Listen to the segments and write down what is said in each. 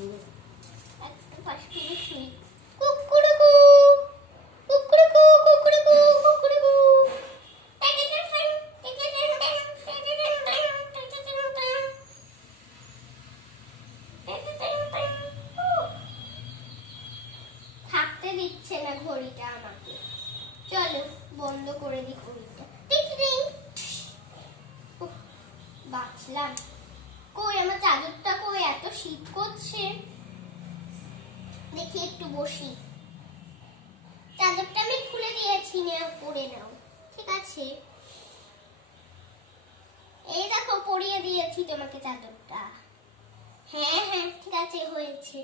একটা পাশ থেকে শুই। কুকুরুকু কুকুরুকু কুকুরুকু কুকুরুকু। থাকতে দিচ্ছে না ঘড়িটা আমাকে। চলো বন্ধ করে দিই ঘড়িটা। বাঁচলাম। কই আমার চাদরটা কই? এত শীত করছে। দেখি একটু বসি। চাদরটা আমি খুলে দিয়েছি, নাও পরে নাও। ঠিক আছে, এই দেখো পরিয়ে দিয়েছি তোমাকে চাদরটা। হ্যাঁ হ্যাঁ ঠিক আছে, হয়েছে।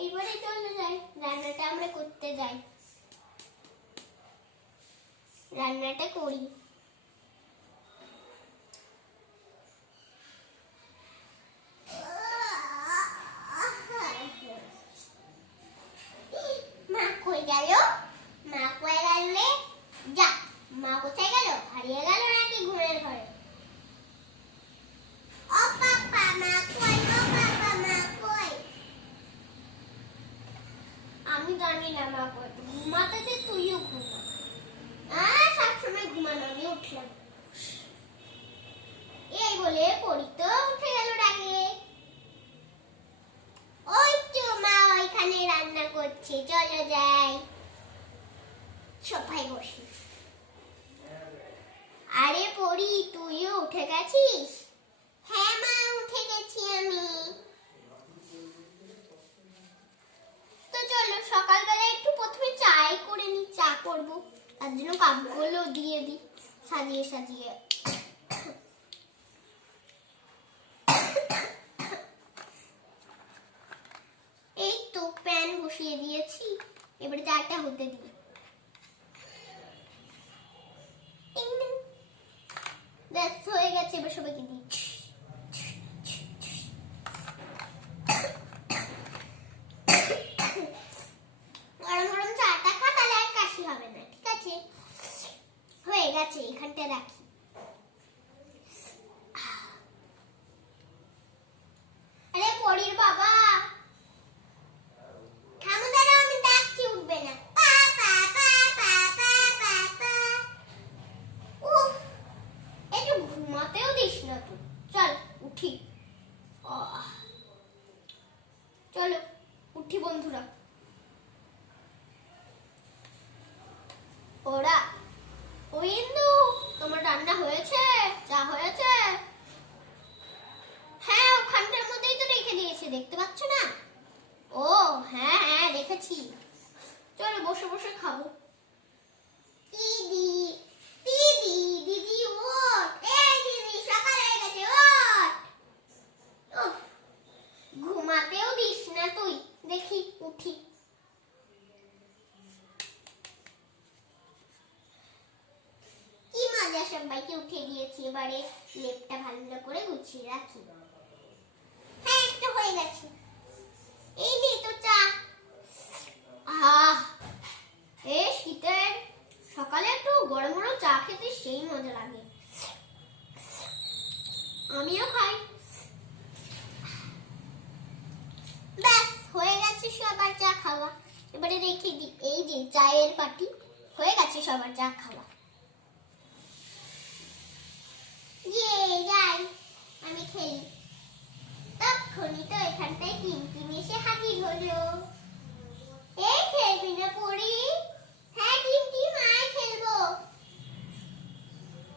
এইবারে চলে যাই, রান্নাটা আমরা করতে যাই। রান্নাটা করি। মা কই গেল? মা কই গেলে? যা, মা কোথায় গেল? হারিয়ে গেল নাকি ঘুমের ঘরে? ও পাপা, মা কই? ও পাপা, মা কই? আমি জানি না মা কই। ঘুমাতে দে, তুইও ঘুমা। সবসময় ঘুমানো, আমি উঠলাম। এই বলে পড়ি তো উঠে গেল ডাকে। ওই তো মা ওইখানে রান্না করছে, চলো যাই। সোফায় বসি। আরে পড়ি, তুইও উঠে গেছিস? হ্যাঁ মা, উঠে গেছি আমি। তো চলো সকালবেলা একটু প্রথমে চাই করে নি। চা করবো, তার জন্য কাপগুলো দিয়ে দিই সাজিয়ে সাজিয়ে। এই তো প্যান বসিয়ে দিয়েছি, এবারে চাটা হতে দিই। ব্যাস হয়ে গেছে, এবার সবাইকে দিই। গরম গরম চাটা খা, তাহলে আর কাশি হবে না। ঠিক আছে, হয়ে গেছে, এখানটা রাখি। আরে পরির বাবা, থামো দাঁড়াও, আমি ডাকছি, উঠবে না। উফ, একটু ঘুমাতেও দিস না তুই। চল উঠি। চলো উঠি বন্ধুরা। ওরা ও ইন্দু, তোমার রান্না হয়েছে? চা হয়েছে? হ্যাঁ, ওখানটার মধ্যেই তো রেখে দিয়েছি, দেখতে পাচ্ছ না? ও হ্যাঁ হ্যাঁ দেখেছি। চলো বসে বসে খাবো। দিদি দিদি দিদি ওঠ, এই দিদি সকাল হয়ে গেছে, ওঠ। ঘুমাতেও দিস না তুই। দেখি উঠি। কি মজা, সবাইকে উঠে দিয়েছি। এবারে লেপটা ভালো করে গুছিয়ে রাখি। হ্যাঁ একটা হয়ে গেছে। এই যে তো চা। শীতের সকালে একটু গরম গরম চা খেতে সেই মজা লাগে। আমিও খাই। ব্যাস হয়ে গেছে সবার চা খাওয়া। এবারে রেখে দিই। এই যে চায়ের পাটি, হয়ে গেছে সবার চা খাওয়া। যাই আমি খেলি। তখনই তো এখানটায় টিমটিম এসে হাজির হলো। এই খেলবি না পড়ি? হ্যাঁ টিমটিম, আয় খেলবো।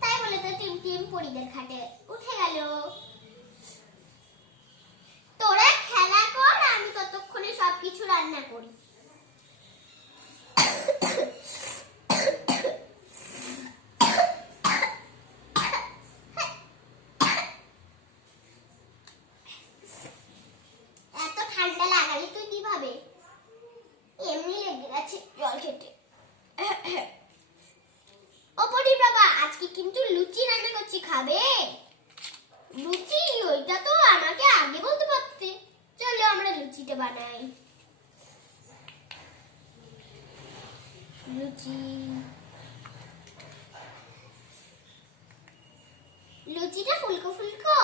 তাই বলে তো টিমটিম পরিদের খাটে উঠে গেল। তোরা খেলা কর, আমি ততক্ষণে সবকিছু রান্না করি। এত ঠান্ডা লাগালি তুই কিভাবে? এমনি লেগে গেছে জল খেতে। ও পরি বাবা, আজকে কিন্তু লুচি রান্না করছি, খাবে? লুচি? ওইটা তো আমাকে আগে বলতে পারতে। চলো আমরা লুচিটা বানাই। লুচি লুচিটা ফুলকো ফুলকো।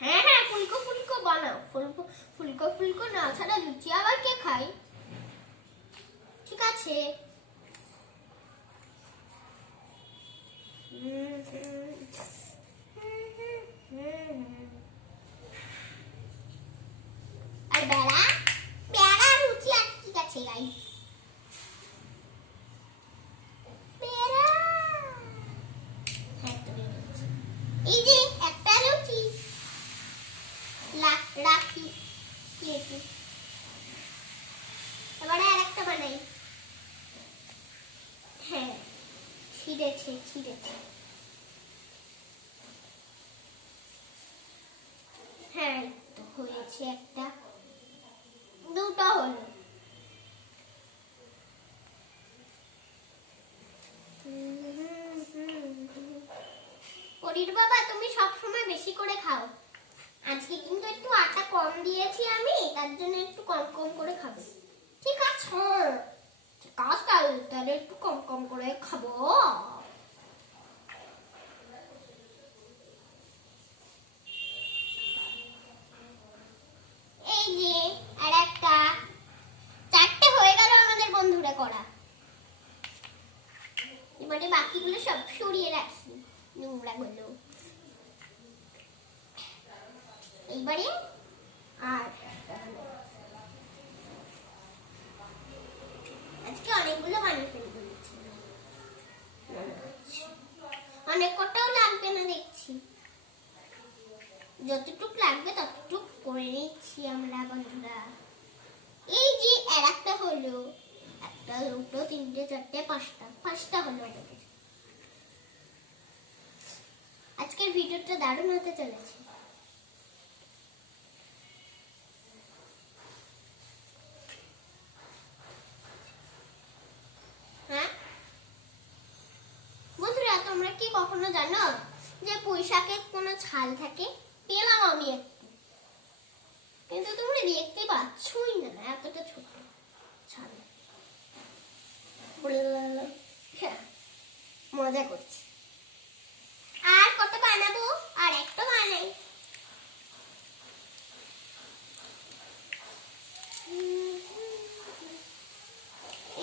হ্যাঁ হ্যাঁ ফুলকো ফুলকো বানাও, ছাড়া লুচি আবার কে খায়? ঠিক আছে। আর বেড়া বেড়া লুচি আর ঠিক আছে গাইস। বেড়া এই যে একটা লুচি রাখি প্লেটে। এবারে আরেকটা বানাই। হ্যাঁ ছিঁড়েছে। হ্যাঁ তো হয়েছে, একটা দুটো হলো। পরির বাবা তুমি সব সময় বেশি করে খাও, আজকে কিন্তু একটু আটা কম দিয়েছি আমি, তার জন্য একটু কম কম করে খাবে। ঠিক আছে তাহলে একটু কম কম করে খাবো। এই যে আর একটা, চারটে হয়ে গেল আমাদের বন্ধুরা করা। এবারে বাকিগুলো সব সরিয়ে রাখি নোংরা গুলো। এইবারে আর আজকে অনেকগুলো বানিয়ে ফেলবো, অনেক কটাও লাগবে না দেখছি, যতটুক লাগবে ততটুক করে নিচ্ছি আমরা বন্ধুরা। এই যে আর একটা হলো, একটা দুটো তিনটে চারটে পাঁচটা হলো আমাদের। আজকের ভিডিওটা দারুণ হতে চলেছে। হ্যাঁ বন্ধুরা, তোমরা কি কখনো জানো যে পুঁই শাকের কোনো ছাল থাকে? পেলাম আমি একটু, কিন্তু তোমরা দেখতে পাচ্ছই না, এতটা ছোট ছাল। মজা করছি। আর কত বানাবো? আর একটা বানাই।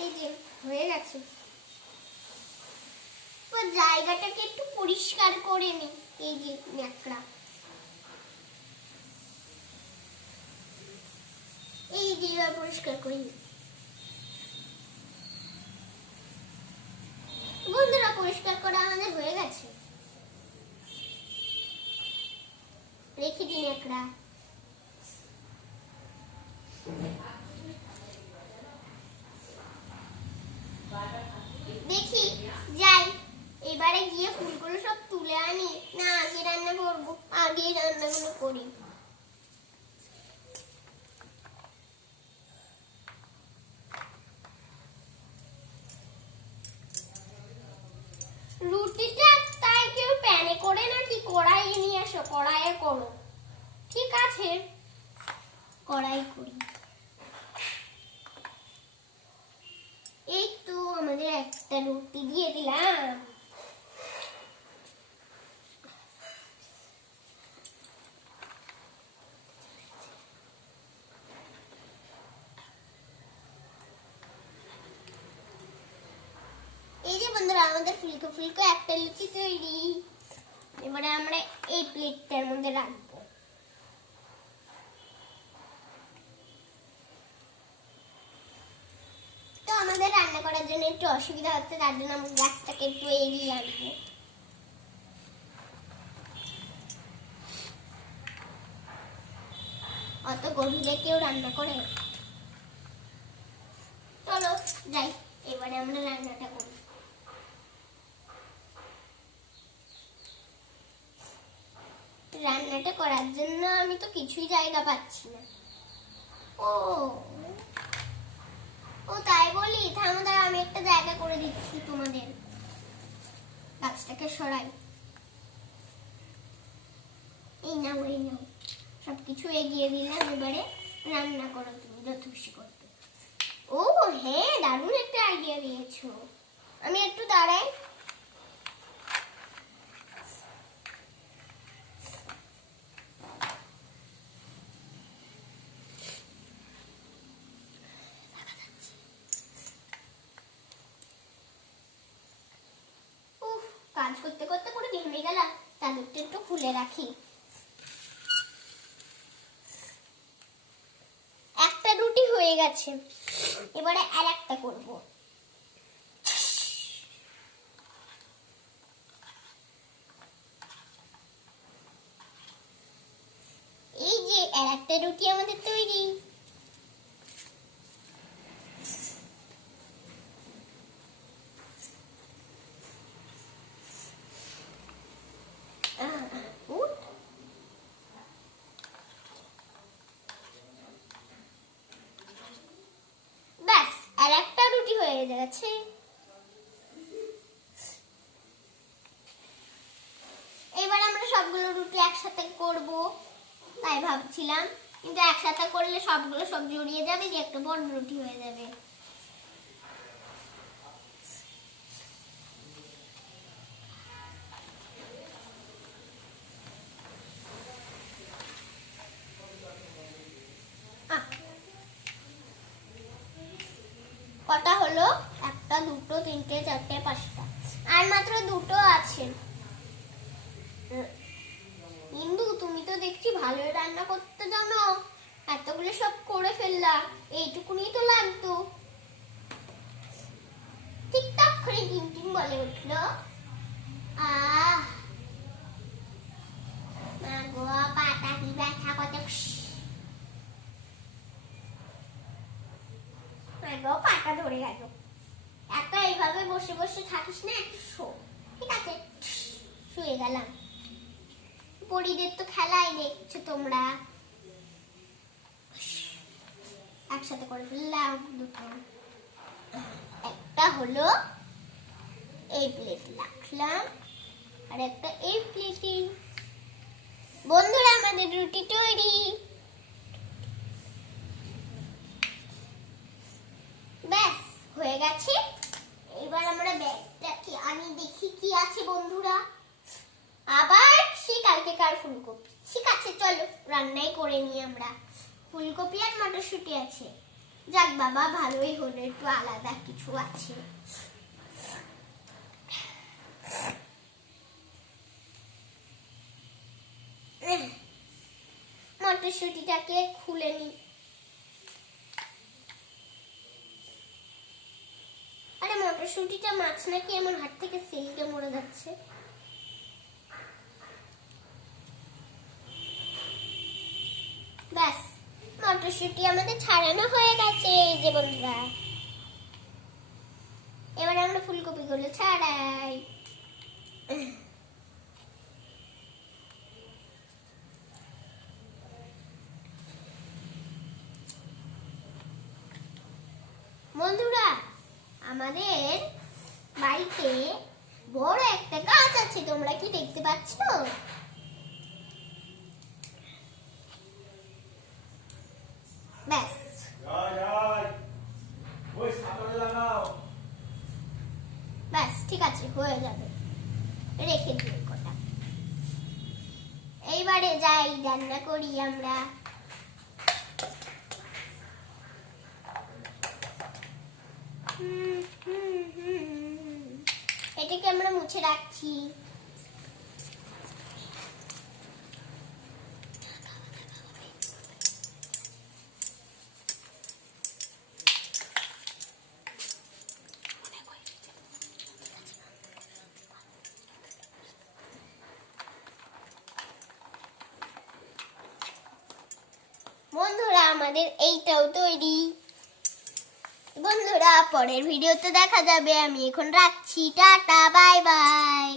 এই যে হয়ে গেছে, জায়গাটাকে একটু পরিষ্কার করে নি। এই যে ন্যাকড়া, এই যে পরিষ্কার করি। বন্ধুরা পরিষ্কার করা আমাদের হয়ে গেছে, রেখে দিন ন্যাকড়া। দেখি যাই, এবারে গিয়ে ফুলগুলো সব তুলে আনি না, আগে রান্না করবো, আগে রান্নাগুলো করি। রুটিটা তাই কেউ প্যানে করে নাকি কড়াই নিয়ে আসো, কড়াইয়ে করো। ঠিক আছে কড়াই করি। এই তো আমাদের একটা রুটি দিয়ে দিলাম। এই যে বন্ধুরা আমাদের ফুলকো ফুলকো একটা লুচি তৈরি। এবারে আমরা এই প্লেটটার মধ্যে রাখবো। তো আমাদের রান্না করার জন্য একটু অসুবিধা হচ্ছে, তার জন্য আমি গ্যাসটাকে একটু এগিয়ে আনবো। অত গভীরে কেউ রান্না করে? চলো যাই, এবারে আমরা রান্নাটা করি। রান্নাটা করার জন্য আমি তো কিছুই জায়গা পাচ্ছি না। ও তাই বলি, থামো দাঁড়া, আমি একটা জায়গা করে দিচ্ছি তোমাদের। গাছটাকে সরাই। এই নাও সবকিছু এগিয়ে দিলাম। এবারে রান্না করো তুমি যত খুশি করতে। ও হ্যাঁ, দারুণ একটা আইডিয়া দিয়েছো। আমি একটু দাঁড়াই। করতে করতে পুরো ঘেমে গেলাম, চাদরটা একটু খুলে রাখি। একটা রুটি হয়ে গেছে, এবারে আর একটা করব। এই যে আর একটা রুটি আমাদের তৈরি। ব্যাস আর একটা রুটি হয়ে গেছে। এবার আমরা সবগুলো রুটি একসাথে করব তাই ভাবছিলাম, কিন্তু একসাথে করলে সবগুলো সব জড়িয়ে যাবে, যে একটা বড় রুটি হয়ে যাবে। কটা হলো? একটা, দুটো, তিনটে, চারটে, পাঁচটা, আর মাত্র দুটো আছে। ইন্দু, তুমি তো দেখছি ভালোই রান্না করতে জানো, এতগুলো সব করে ফেললা, এইটুকুনি তো লাগতো। ঠিকঠাক করে টিম টিম বলে উঠলো, আহ মা গো, পাটা কি ব্যথা কত, মা গো পাটা ধরে গেল। এত এইভাবে বসে বসে থাকিস না, একটু শো। ঠিক আছে, শুয়ে গেলাম। পরিদের তো খেলাই দেখছো তোমরা, একসাথে করে ফেললাম দুটো। একটা হলো এই প্লেটে রাখলাম, আর একটা এই প্লেটে। বন্ধুরা, আমাদের রুটি তৈরি। ব্যাস হয়ে গেছে। এবার আমরা ব্যাগটা কি আনি, দেখি কি আছে বন্ধুরা। আবার সেই কালকেকার ফুলকপি। ঠিক আছে, চলো রান্নাই করে নিই আমরা। ফুলকপি আর মটরশুঁটি আছে, যাক বাবা ভালোই হলো, একটু আলাদা কিছু আছে। মটরশুঁটিটাকে খুলে নিই। আরে মটরশুঁটিটা মাছ নাকি, আমার হাত থেকে সিলকে মরে যাচ্ছে। ব্যাস মটরশুঁটি আমাদের ছাড়ানো হয়ে গেছে, এই যে বন্ধুরা। এবার আমরা ফুলকপিগুলো ছাড়াই। বন্ধুরা, আমাদের বাড়িতে বড় একটা গাছ আছে, তোমরা কি দেখতে পাচ্ছ? ব্যাস ব্যাস ঠিক আছে, হয়ে যাবে, রেখে দিই কটা। এইবারে যাই রান্না করি আমরা। এটাকে আমরা মুছে রাখছি। বন্ধুরা, আমাদের এইটাও তৈরি। বন্ধুরা, পরের ভিডিওতে দেখা যাবে। আমি এখন রাখছি, টাটা, বাই বাই।